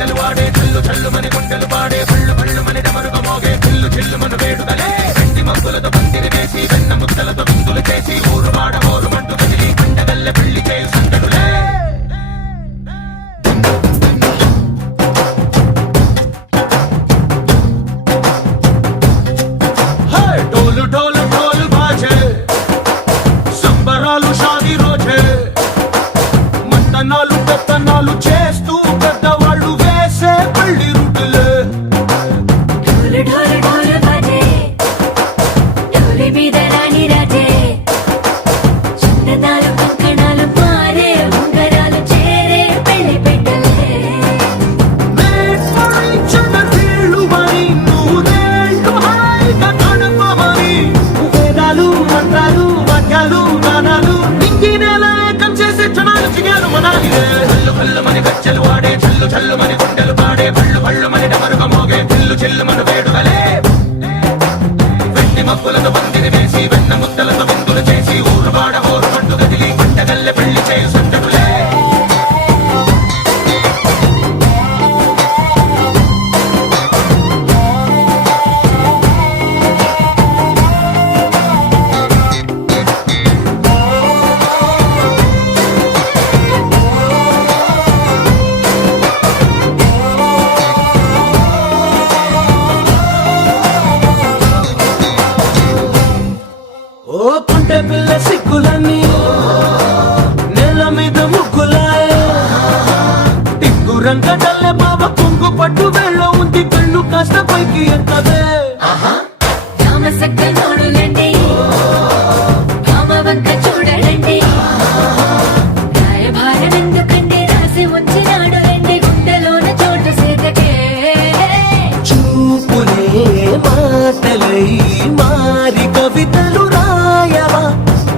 గజ్జలు వాడే చల్లు చల్లు మని గుండెలు పాడే పళ్ళు పళ్ళు మని డమరుగా మోగే చిల్లు చిల్లు మన వేడుదలే వెండి మబ్బులతో పందిరి వేసి వెన్న ముద్దలతో విందులు చేసి ఊరు వాడ ఊరు మంటు కదిలి పండగల్లె పెళ్లి చేయు సందడులే ढोल ढोल ढोल बाजे సంబరాలు షాదీ రోజే మంతనాలు పెత్తనాలు చేస్తూ పెద్దవాళ్ళు వేసే పెళ్లి రుటులే ढोल ढोल ढोल बाजे ढोली మీద రాణి రాజే చింతనాలు కంకణాలు మారే ఉంగరాలు చేరే పెళ్లి పెట్టలే Made for each other వీళ్ళు మరి నూరేళ్ళు హాయిగా గడపమని వేదాలు మంత్రాలు వాక్యాలు గానాలు ఇంగినేల ఏకం చేసే క్షణాలు చిగాలు మనాలి చల్లు కళ్ళు మని గజ్జలు వాడే చల్లు చల్లు మని గుండెలు పాడే పళ్ళు పళ్ళు మని డమరుగా మోగే చిల్లు చిల్లు మన వేడుదలే వెండి మబ్బులతో పందిరి వేసి వెన్న ముద్దలతో విందులు చేసి ఊరు వాడ ఊరు మంటు కదిలి పంటగల్లె పెళ్లి చేయు సందడులే ఓ పుంటె పిల్ల సిక్కులన్నీ నేల మీద ముగ్గులాయ టిక్కు రంగడల్లె బాబ కొంగు పట్టు వెళ్ళ ఉంది కళ్ళు కాస్త పైకి ఎక్కదే రామ సక్క నోడులండి రామ వంక చూడడండి రాయభారం ఎందుకండి రాసి ఉంచినాడు రండి గుండెలోన చోటు సేదకే చూపులే మాటలై మారి కవితలు రాయవా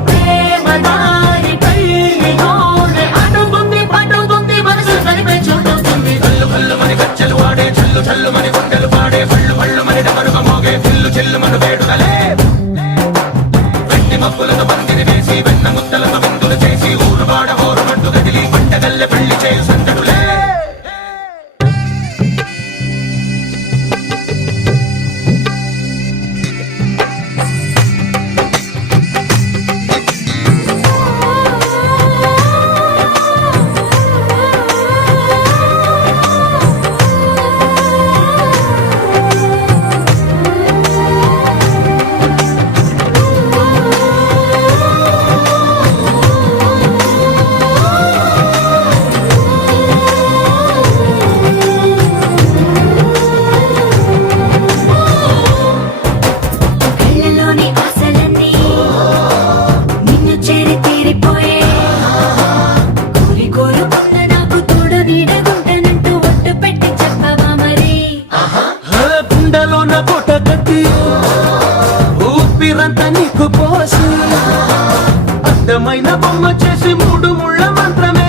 ప్రేమ దారి పెళ్లిలోనే అడుగుంది పడుతుంది మనసు కలిపే చోటవుతుంది కళ్ళు కళ్ళు మని గజ్జలు వాడే చల్లు చల్లు మని గుండెలు పాడే పళ్ళు పళ్ళు మని డమరుగా మోగే చిల్లు చిల్లు మన వేడుదలే వెండి మబ్బులతో పందిరి వేసి వెన్న ముద్దలతో విందులు చేసి ఊరు వాడ ఊరు మంటు కదిలి పంటగల్లె పెళ్లి చేయు సందడులే కళ్ళలోని ఆశలన్నీ నిన్ను చేరి తీరిపోయే కోరి కోరుకున్న నాకు తోడు నీడగుంటానంటూ ఒట్టు పెట్టి చెప్పవా మరి గుండెలోన పూట కట్టి ఊపిరంతా నీకు పోసి అందమైన బొమ్మ చేసి మూడు ముళ్ళ మంత్రమే